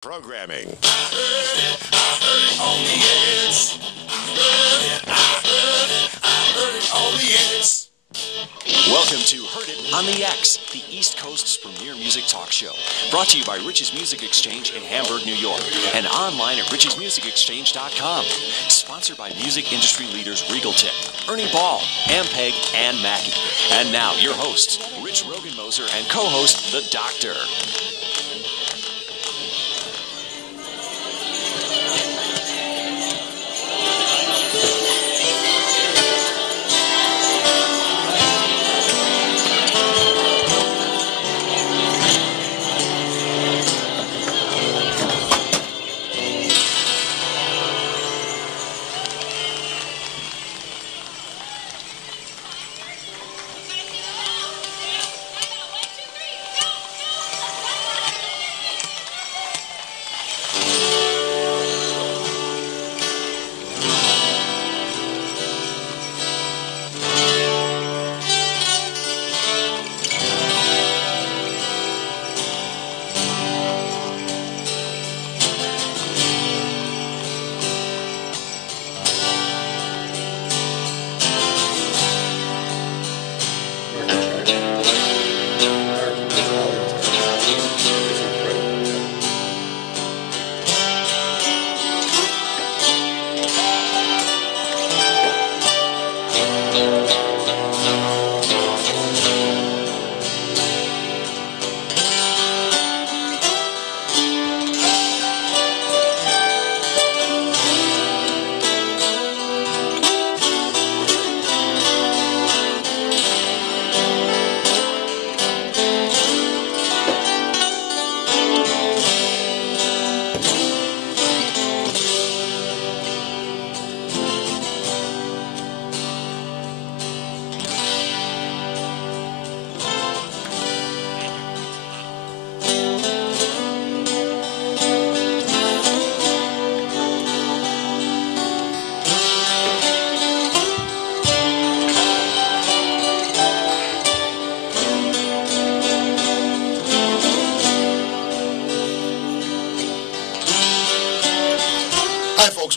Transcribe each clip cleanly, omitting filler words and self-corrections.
Programming. I heard it on the edge. I heard it on the edge. Welcome to Heard It on the X, the East Coast's premier music talk show. Brought to you by Rich's Music Exchange in Hamburg, New York, and online at richesmusicexchange.com. Sponsored by music industry leaders Regal Tip, Ernie Ball, Ampeg, and Mackie. And now, your hosts, Rich Rogenmoser and co-host, The Doctor.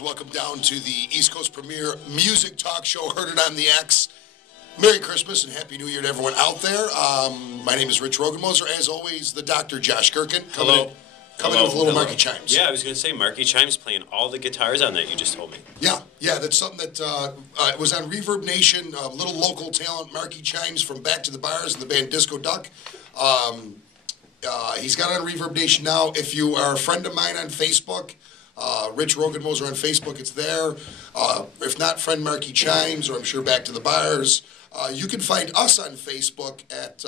Welcome down to the East Coast premier music talk show, Heard It on the X. Merry Christmas and Happy New Year to everyone out there. My name is Rich Rogenmoser. As always, the Dr. Josh Gerken. Coming in with a little Marky Chimes. Yeah, I was going to say Marky Chimes playing all the guitars on that you just told me. Yeah, that's something that was on Reverb Nation, a little local talent, Marky Chimes from Back to the Bars and the band Disco Duck. He's got it on Reverb Nation now. If you are a friend of mine on Facebook, Rich Rogenmoser on Facebook, it's there. If not, friend Marky Chimes, or I'm sure Back to the Bars. You can find us on Facebook at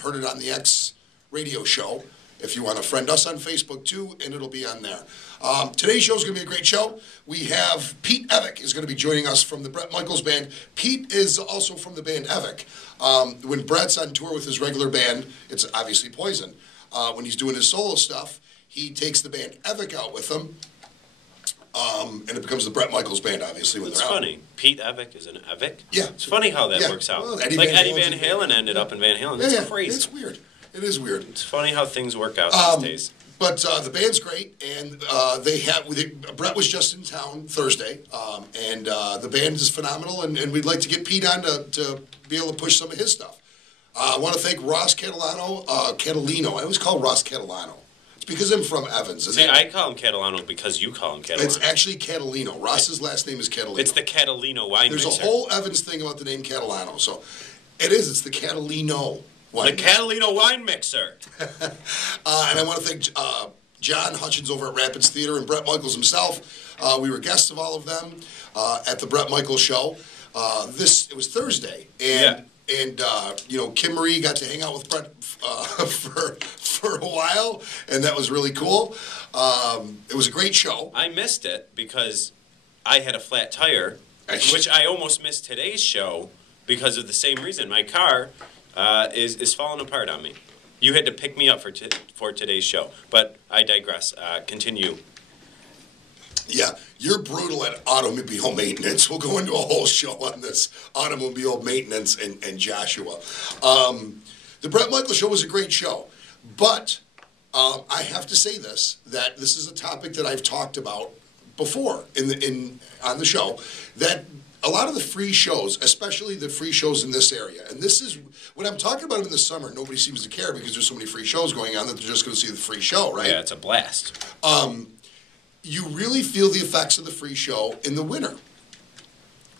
Heard It on the X radio show, if you want to friend us on Facebook too, and it'll be on there. Today's show is going to be a great show. We have Pete Evick is going to be joining us from the Bret Michaels Band. Pete is also from the band Evick. When Bret's on tour with his regular band, it's obviously Poison. When he's doing his solo stuff, he takes the band Evick out with him. And it becomes the Bret Michaels Band, obviously. When it's funny. Pete Evick is an Evick? Yeah. It's funny how that works out. Well, Eddie Van Halen ended up in Van Halen. That's crazy. It's weird. It is weird. It's funny how things work out these days. But the band's great, and Bret was just in town Thursday, and the band is phenomenal, and we'd like to get Pete on to be able to push some of his stuff. I want to thank Ross Catalano. I always call Ross Catalano. Because I'm from Evans. See, I call him Catalano because you call him Catalano. It's actually Catalino. Ross's last name is Catalino. It's the Catalino wine There's mixer. a whole Evans thing about the name Catalano. So it is. It's the Catalino wine mixer. Catalino wine mixer. And I want to thank John Hutchins over at Rapids Theater and Bret Michaels himself. We were guests of all of them at the Bret Michaels show. It was Thursday. And Kim Marie got to hang out with Bret for a while, and that was really cool. It was a great show. I missed it because I had a flat tire, which I almost missed today's show because of the same reason. My car is falling apart on me. You had to pick me up for today's show, but I digress. Continue. Yeah, you're brutal at automobile maintenance. We'll go into a whole show on this automobile maintenance and Joshua. The Bret Michaels show was a great show, but I have to say that this is a topic that I've talked about before on the show, that a lot of the free shows, especially the free shows in this area, and this is when I'm talking about it in the summer, nobody seems to care because there's so many free shows going on that they're just going to see the free show, right? Yeah, it's a blast. You really feel the effects of the free show in the winter.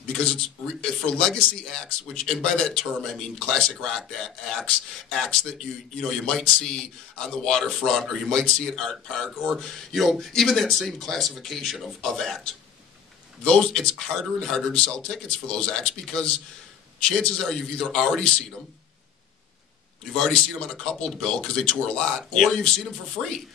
Because it's for legacy acts, and by that term I mean classic rock acts that you might see on the waterfront, or you might see at Art Park, or even that same classification of act. It's harder and harder to sell tickets for those acts because chances are you've either already seen them, you've already seen them on a coupled bill because they tour a lot, or you've seen them for free,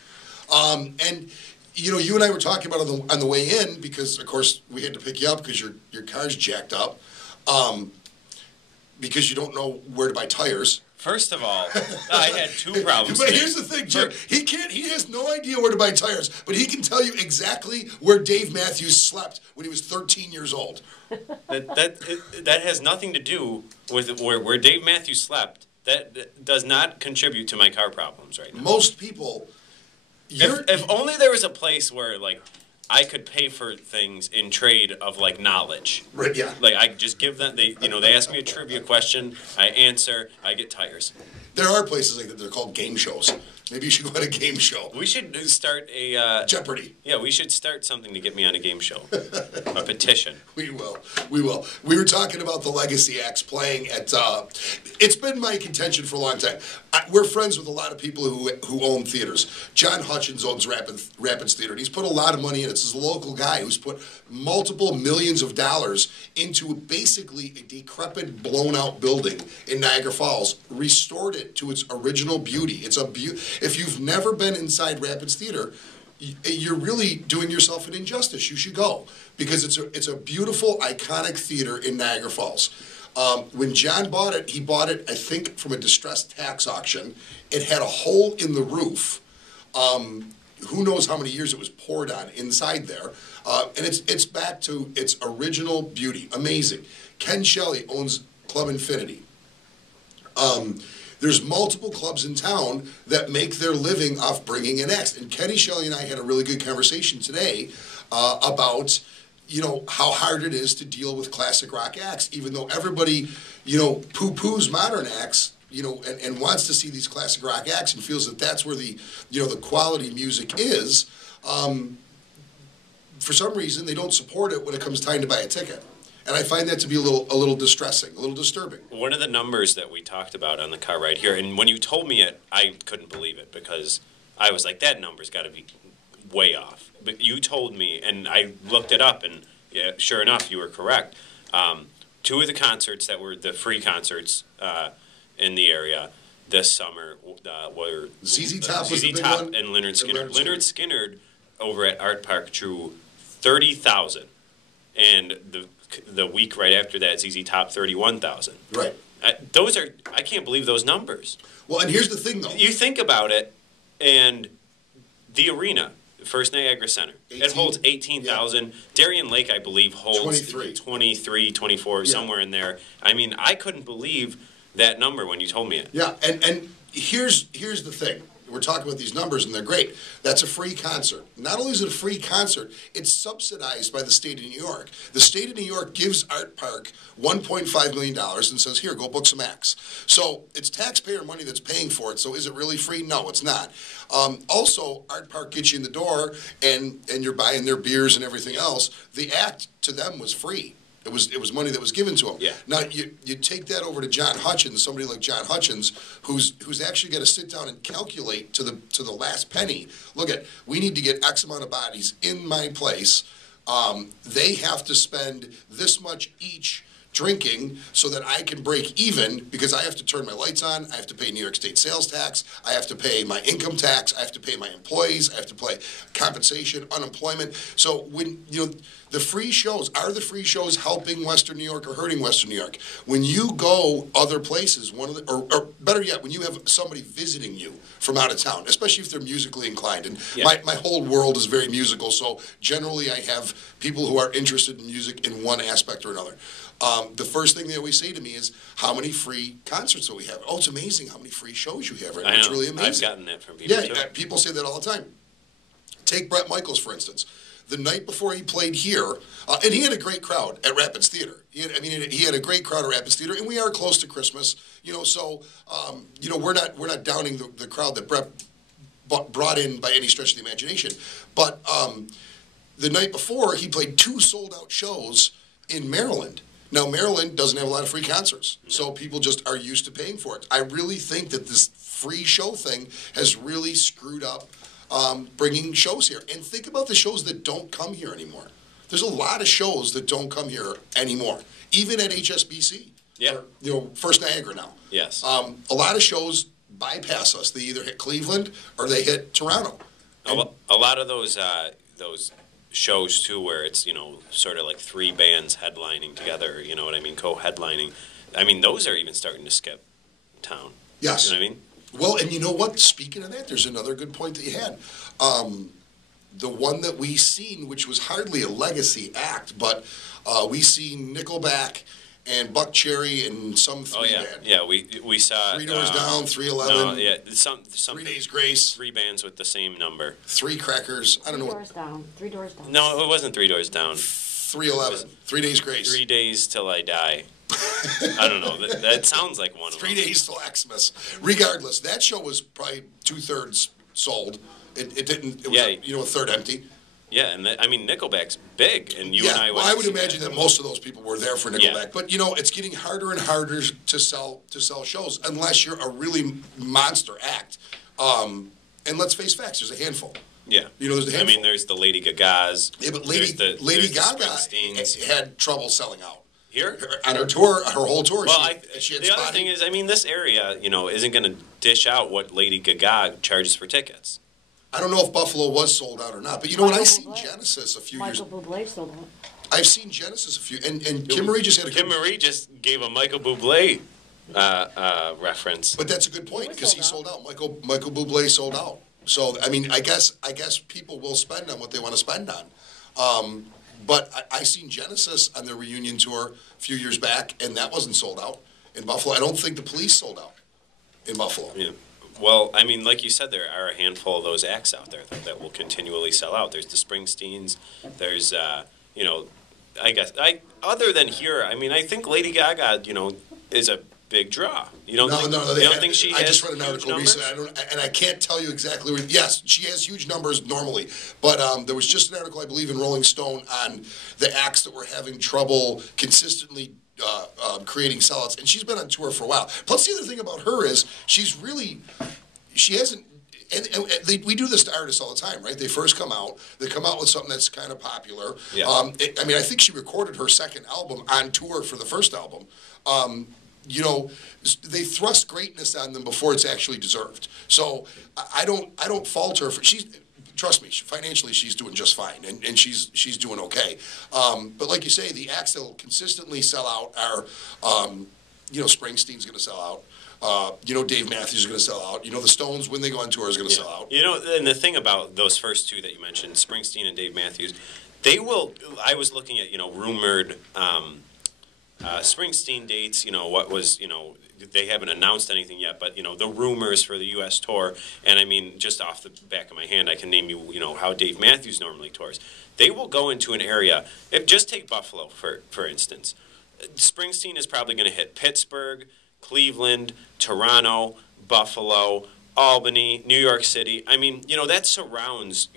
and. You and I were talking about on the way in, because of course we had to pick you up because your car's jacked up, because you don't know where to buy tires. First of all, I had two problems. But here's the thing, Jim. He has no idea where to buy tires, but he can tell you exactly where Dave Matthews slept when he was 13 years old. That has nothing to do with where Dave Matthews slept. That does not contribute to my car problems right now. Most people. If only there was a place where, like, I could pay for things in trade of, like, knowledge. Right, yeah. Like, I just give them, they ask me a trivia question, I answer, I get tires. There are places like that. They're called game shows. Maybe you should go on a game show. We should start a... Jeopardy! Yeah, we should start something to get me on a game show. A petition. We will. We were talking about the legacy acts playing at... it's been my contention for a long time. We're friends with a lot of people who own theaters. John Hutchins owns Rapids Theater, and he's put a lot of money in it. It's a local guy who's put multiple millions of dollars into basically a decrepit, blown-out building in Niagara Falls, restored it to its original beauty. It's a If you've never been inside Rapids Theater, you're really doing yourself an injustice. You should go, because it's a beautiful, iconic theater in Niagara Falls. When John bought it, he bought it, I think, from a distressed tax auction. It had a hole in the roof. Who knows how many years it was poured on inside there. And it's back to its original beauty. Amazing. Ken Shelley owns Club Infinity. There's multiple clubs in town that make their living off bringing in acts. And Kenny Shelley and I had a really good conversation today about, how hard it is to deal with classic rock acts, even though everybody, poo-poos modern acts, and wants to see these classic rock acts and feels that that's where the quality music is. For some reason, they don't support it when it comes time to buy a ticket. And I find that to be a little distressing, a little disturbing. One of the numbers that we talked about on the car ride here, and when you told me it, I couldn't believe it, because I was like, that number's got to be way off. But you told me, and I looked it up, and yeah, sure enough, you were correct. Two of the concerts that were the free concerts in the area this summer were ZZ Top was ZZ the big Top one? and Lynyrd Skynyrd. Lynyrd Lynyrd Skynyrd over at Art Park drew 30,000, and the week right after that, ZZ Top 31,000. Right. I can't believe those numbers. Well, and here's the thing, though. You think about it, and the arena, First Niagara Center, it holds 18,000. Yeah. Darien Lake, I believe, holds 23, 24, somewhere in there. I mean, I couldn't believe that number when you told me it. Yeah, and here's the thing. We're talking about these numbers, and they're great. That's a free concert. Not only is it a free concert, it's subsidized by the state of New York. The state of New York gives Art Park $1.5 million and says, here, go book some acts. So it's taxpayer money that's paying for it. So is it really free? No, it's not. Also, Art Park gets you in the door, and you're buying their beers and everything else. The act to them was free. It was money that was given to him. Yeah. Now you take that over to John Hutchins, somebody like John Hutchins, who's actually got to sit down and calculate to the last penny. Look we need to get X amount of bodies in my place. They have to spend this much each drinking so that I can break even, because I have to turn my lights on, I have to pay New York State sales tax, I have to pay my income tax, I have to pay my employees, I have to pay compensation, unemployment. So when The free shows, are the free shows helping Western New York or hurting Western New York? When you go other places, or better yet, when you have somebody visiting you from out of town, especially if they're musically inclined, and my whole world is very musical, so generally I have people who are interested in music in one aspect or another. The first thing they always say to me is, how many free concerts do we have? Oh, it's amazing how many free shows you have right now. It's really amazing. I've gotten that from people too. People say that all the time. Take Bret Michaels, for instance. The night before he played here, and he had a great crowd at Rapids Theater. He had a great crowd at Rapids Theater, and we are close to Christmas, so we're not downing the crowd that Bret brought in by any stretch of the imagination. But the night before, he played 2 sold-out shows in Maryland. Now, Maryland doesn't have a lot of free concerts, so people just are used to paying for it. I really think that this free show thing has really screwed up bringing shows here. And think about the shows that don't come here anymore. There's a lot of shows that don't come here anymore, even at HSBC. Yeah. Or, First Niagara now. Yes. A lot of shows bypass us. They either hit Cleveland or they hit Toronto. A lot of those shows too, where it's sort of like 3 bands headlining together. You know what I mean? Co-headlining. I mean, those are even starting to skip town. Yes. You know what I mean? Well, and you know what? Speaking of that, there's another good point that you had. The one that we seen, which was hardly a legacy act, but we seen Nickelback and Buck Cherry and some band. Yeah, we saw 3 Doors Down, 311. No, yeah, some 3 Days Grace. 3 bands with the same number. 3 Crackers. I don't know. 3 Doors Down. 3 Doors Down. No, it wasn't 3 Doors Down. 311. 3 Days Grace. 3 Days Till I Die. I don't know. That sounds like one of them. 3 Days Till Xmas. Regardless, that show was probably 2/3 sold. It didn't. It was a third empty. Yeah, and Nickelback's big, and you and I. Well, I would imagine that most of those people were there for Nickelback. Yeah. But it's getting harder and harder to sell shows unless you're a really monster act. And let's face facts, there's a handful. Yeah. There's a handful. There's the Lady Gaga's. Yeah, but Lady Gaga had trouble selling out. Here? On her tour, her whole tour. Well, the other thing is, this area, isn't going to dish out what Lady Gaga charges for tickets. I don't know if Buffalo was sold out or not, but when I seen Genesis a few years... Michael Bublé sold out. I've seen Genesis a few... And Kim Marie just had a... Kim Marie just gave a Michael Bublé reference. But that's a good point, because he sold out. Michael Bublé sold out. So, I guess people will spend on what they want to spend on. But I seen Genesis on their reunion tour a few years back, and that wasn't sold out in Buffalo. I don't think the Police sold out in Buffalo. Yeah. Well, like you said, there are a handful of those acts out there that will continually sell out. There's the Springsteens. There's, other than here, I think Lady Gaga, is a big draw. You don't think she has? I just read an article recently, and I can't tell you exactly where. Yes, she has huge numbers normally, but there was just an article, I believe, in Rolling Stone on the acts that were having trouble consistently creating sellouts, and she's been on tour for a while. Plus, the other thing about her is she hasn't. And we do this to artists all the time, right? They first come out with something that's kind of popular. Yeah. I think she recorded her second album on tour for the first album. They thrust greatness on them before it's actually deserved. So I don't fault her for trust me, financially she's doing just fine, and she's doing okay. But like you say, the acts that will consistently sell out are, Springsteen's going to sell out. Dave Matthews is going to sell out. The Stones, when they go on tour, is going to sell out. And the thing about those first 2 that you mentioned, Springsteen and Dave Matthews, they will. I was looking at rumored Springsteen dates. What was they haven't announced anything yet, but the rumors for the U.S. tour, and just off the back of my hand, I can name you how Dave Matthews normally tours. They will go into an area. Just take Buffalo for instance. Springsteen is probably going to hit Pittsburgh, Cleveland, Toronto, Buffalo, Albany, New York City. That surrounds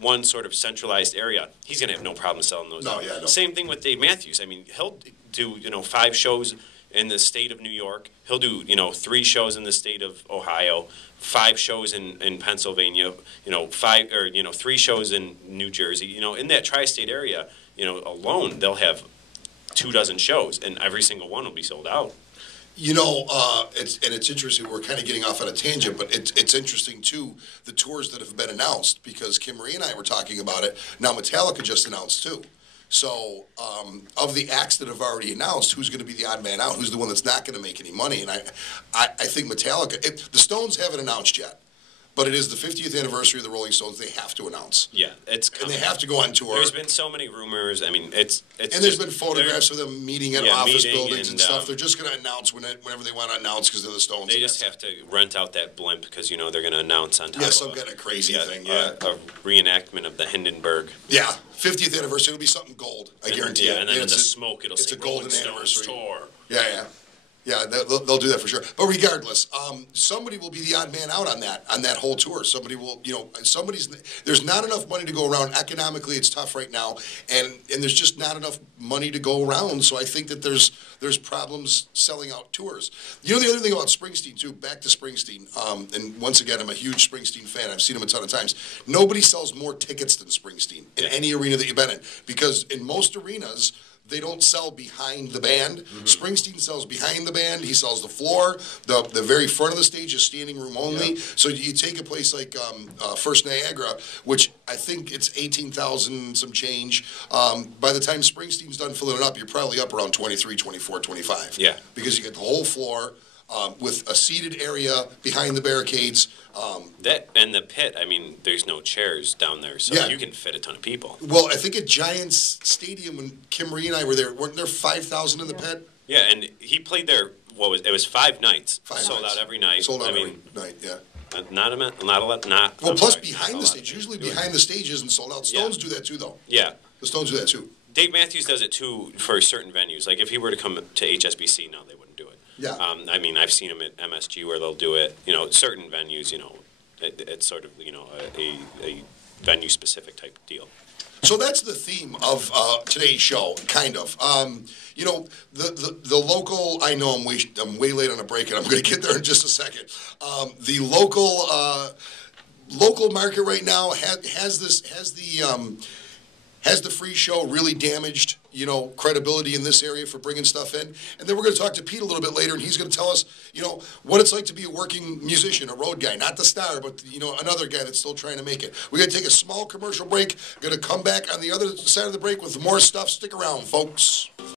one sort of centralized area. He's going to have no problem selling those out. Yeah, no. Same thing with Dave Matthews. He'll do 5 shows in the state of New York. He'll do 3 shows in the state of Ohio, 5 shows in Pennsylvania, 3 shows in New Jersey. In that tri-state area, alone they'll have 24 shows, and every single one will be sold out. It's interesting. We're kind of getting off on a tangent, but it's interesting too, the tours that have been announced, because Kim Marie and I were talking about it. Now Metallica just announced too. So, of the acts that have already announced, who's going to be the odd man out? Who's the one that's not going to make any money? And I think Metallica. The Stones haven't announced yet, but it is the 50th anniversary of the Rolling Stones. They have to announce. Yeah, it's coming. And they have to go on tour. There's been so many rumors. I mean, it's and there's been photographs of them meeting at office buildings and stuff. They're just going to annace whenever they want to announce because they're the Stones. They just have to rent out that blimp because they're going to announce on top of some kind of crazy thing. Yeah, a reenactment of the Hindenburg. Yeah, 50th anniversary. It'll be something gold. I guarantee it. Yeah, and then in the smoke, it'll say a golden anniversary tour. Yeah. Yeah, they'll do that for sure. But regardless, somebody will be the odd man out on that whole tour. Somebody will, there's not enough money to go around. Economically, it's tough right now, and there's just not enough money to go around. So I think that there's problems selling out tours. The other thing about Springsteen too. Back to Springsteen, and once again, I'm a huge Springsteen fan. I've seen him a ton of times. Nobody sells more tickets than Springsteen in any arena that you've been in, because in most arenas, they don't sell behind the band. Mm-hmm. Springsteen sells behind the band. He sells the floor. The very front of the stage is standing room only. Yeah. So you take a place like First Niagara, which I think it's 18,000 some change. By the time Springsteen's done filling it up, you're probably up around 23, 24, 25. Yeah. Because you get the whole floor with a seated area behind the barricades. That and the pit, I mean, there's no chairs down there, so you can fit a ton of people. Well, I think at Giants Stadium when Kim Marie and I were there, weren't there 5,000 in the pit? Yeah, and he played there. It was 5 nights, sold nights. Out every night. Sold out every night. Yeah. Plus behind the stage. Usually behind the stage isn't sold out. Stones do that too, though. Yeah. The Stones do that too. Dave Matthews does it too for certain venues. Like if he were to come to HSBC now, they wouldn't do it. Yeah. I mean, I've seen him at MSG where they'll do it. Certain venues. It's sort of a venue specific type deal. So that's the theme of today's show, kind of. The local. I know I'm way late on a break, and I'm going to get there in just a second. The local market right now has the free show really damaged, credibility in this area for bringing stuff in? And then we're going to talk to Pete a little bit later, and he's going to tell us, what it's like to be a working musician, a road guy, not the star, but, another guy that's still trying to make it. We're going to take a small commercial break. Going to come back on the other side of the break with more stuff. Stick around, folks.